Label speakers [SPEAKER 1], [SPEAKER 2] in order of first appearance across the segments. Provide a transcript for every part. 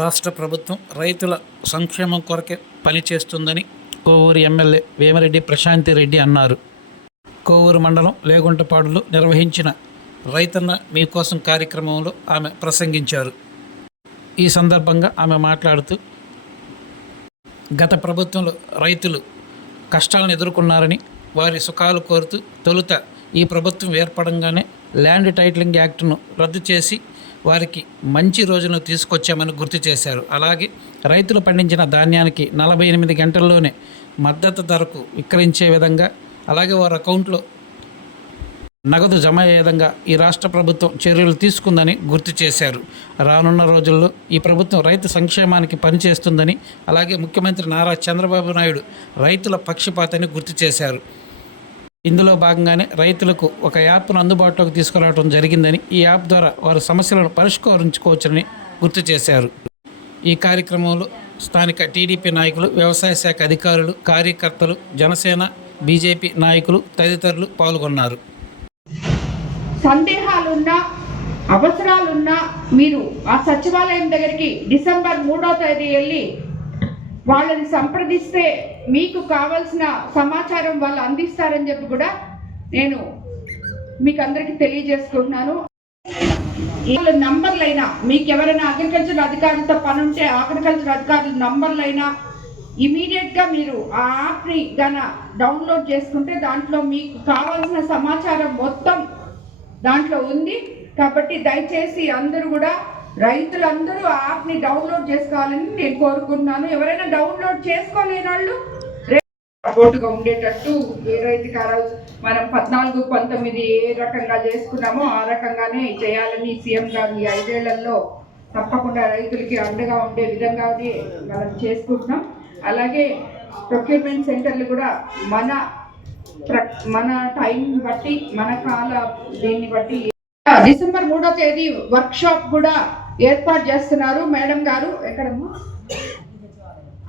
[SPEAKER 1] రాష్ట్ర ప్రభుత్వం రైతుల సంక్షేమం కొరకే పనిచేస్తుందని కోవూరు ఎమ్మెల్యే వేమిరెడ్డి ప్రశాంతి రెడ్డి అన్నారు. కోవూరు మండలం లేగుంటపాడులో నిర్వహించిన రైతన్న మీకోసం కార్యక్రమంలో ఆమె ప్రసంగించారు. ఈ సందర్భంగా ఆమె మాట్లాడుతూ గత ప్రభుత్వంలో రైతులు కష్టాలను ఎదుర్కొన్నారని వారి సుఖాలు కోరుతూ తొలుత ఈ ప్రభుత్వం ఏర్పడంగానే ల్యాండ్ టైటిలింగ్ యాక్ట్ను రద్దు చేసి వారికి మంచి రోజును తీసుకొచ్చామని గుర్తు చేశారు. అలాగే రైతులు పండించిన ధాన్యానికి నలభై ఎనిమిది గంటల్లోనే మద్దతు ధరకు విక్రయించే విధంగా అలాగే వారి అకౌంట్లో నగదు జమ అయ్యే విధంగా ఈ రాష్ట్ర ప్రభుత్వం చర్యలు తీసుకుందని గుర్తు చేశారు. రానున్న రోజుల్లో ఈ ప్రభుత్వం రైతు సంక్షేమానికి పనిచేస్తుందని అలాగే ముఖ్యమంత్రి నారా చంద్రబాబు నాయుడు రైతుల పక్షపాతాన్ని గుర్తు చేశారు. ఇందులో భాగంగానే రైతులకు ఒక యాప్ను అందుబాటులోకి తీసుకురావడం జరిగిందని ఈ యాప్ ద్వారా వారు సమస్యలను పరిష్కరించుకోవచ్చని గుర్తు చేశారు. ఈ కార్యక్రమంలో స్థానిక టీడీపీ నాయకులు వ్యవసాయ శాఖ అధికారులు కార్యకర్తలు జనసేన బీజేపీ నాయకులు తదితరులు పాల్గొన్నారు.
[SPEAKER 2] సందేహాలున్నా అవసరాలున్నా మీరు ఆ సచివాలయం దగ్గరికి డిసెంబర్ మూడో తేదీ వెళ్ళి వాళ్ళని సంప్రదిస్తే మీకు కావాల్సిన సమాచారం వాళ్ళు అందిస్తారని చెప్పి కూడా నేను మీకు అందరికీ తెలియజేసుకుంటున్నాను. వాళ్ళ నంబర్లైనా మీకు ఎవరైనా అగ్రికల్చర్ అధికారులతో పని ఉంటే అగ్రికల్చర్ అధికారుల నంబర్లైనా ఇమీడియట్గా మీరు ఆ యాప్ని గన డౌన్లోడ్ చేసుకుంటే దాంట్లో మీకు కావాల్సిన సమాచారం మొత్తం దాంట్లో ఉంది. కాబట్టి దయచేసి అందరూ కూడా రైతులందరూ యాప్ని డౌన్లోడ్ చేసుకోవాలని నేను కోరుకుంటున్నాను. ఎవరైనా డౌన్లోడ్ చేసుకోలేని వాళ్ళు సపోర్ట్గా ఉండేటట్టు ఏ రైతు కారాలు మనం పద్నాలుగు పంతొమ్మిది ఏ రకంగా చేసుకున్నామో ఆ రకంగానే చేయాలని సీఎం గారు ఈ ఐదేళ్ళలో తప్పకుండా రైతులకి అండగా ఉండే విధంగానే మనం చేసుకుంటున్నాం. అలాగే ప్రొక్యూర్మెంట్ సెంటర్లు కూడా మన మన టైం బట్టి మన కాల దీన్ని బట్టి డిసెంబర్ మూడో తేదీ వర్క్షాప్ కూడా ఏర్పాటు చేస్తున్నారు. మేడం గారు ఎక్కడమ్మా?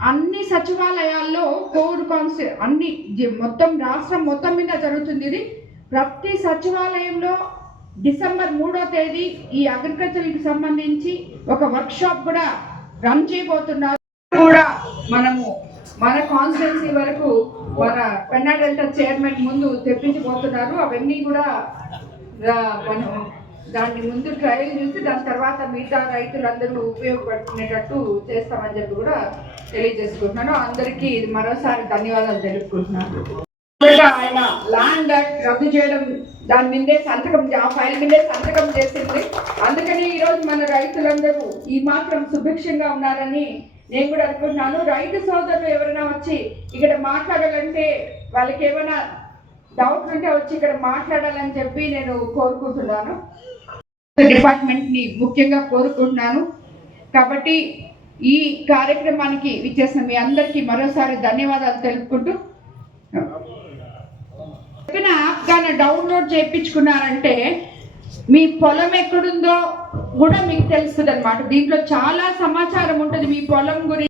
[SPEAKER 2] అన్ని సచివాలయాల్లో కోవిడ్ కాన్స్టి అన్ని మొత్తం రాష్ట్రం మొత్తం మీద జరుగుతుంది ఇది. ప్రతి సచివాలయంలో డిసెంబర్ మూడో తేదీ ఈ అగ్రికల్చర్కి సంబంధించి ఒక వర్క్షాప్ కూడా రన్ చేయబోతున్నారు. కూడా మనము మన కాన్స్టిట్యున్సీ వరకు మన పెన్నా డెల్టా చైర్మన్ ముందు తెప్పించబోతున్నారు. అవన్నీ కూడా మనం దాన్ని ముందు ట్రయల్ చూసి దాని తర్వాత మిగతా రైతులందరూ ఉపయోగపడుకునేటట్టు చేస్తామని చెప్పి కూడా తెలియజేసుకుంటున్నాను. అందరికీ ఇది మరోసారి ధన్యవాదాలు తెలుపుకుంటున్నాను. ఆయన ల్యాండ్ యాక్ట్ రద్దు చేయడం దాని మీదే సంతకం ఆ ఫైల్ మీదే సంతకం చేసింది. అందుకని ఈరోజు మన రైతులందరూ ఈ మాత్రం సుభిక్షంగా ఉన్నారని నేను కూడా అనుకుంటున్నాను. రైతు సోదరులు ఎవరైనా వచ్చి ఇక్కడ మాట్లాడాలంటే వాళ్ళకి ఏమైనా డౌట్ ఉంటే వచ్చి ఇక్కడ మాట్లాడాలని చెప్పి నేను కోరుకుంటున్నాను. డిపార్ట్మెంట్ని ముఖ్యంగా కోరుకుంటున్నాను. కాబట్టి ఈ కార్యక్రమానికి విచ్చేసిన మీ అందరికీ మరోసారి ధన్యవాదాలు తెలుపుకుంటూ చెప్పిన యాప్ కానీ డౌన్లోడ్ చేయించుకున్నారంటే మీ పొలం ఎక్కడుందో కూడా మీకు తెలుస్తుంది అనమాట దీంట్లో చాలా సమాచారం ఉంటుంది మీ పొలం గురించి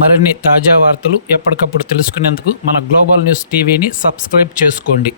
[SPEAKER 1] మరిన్ని తాజా వార్తలు ఎప్పటికప్పుడు తెలుసుకునేందుకు మన గ్లోబల్ న్యూస్ టీవీని సబ్స్క్రైబ్ చేసుకోండి.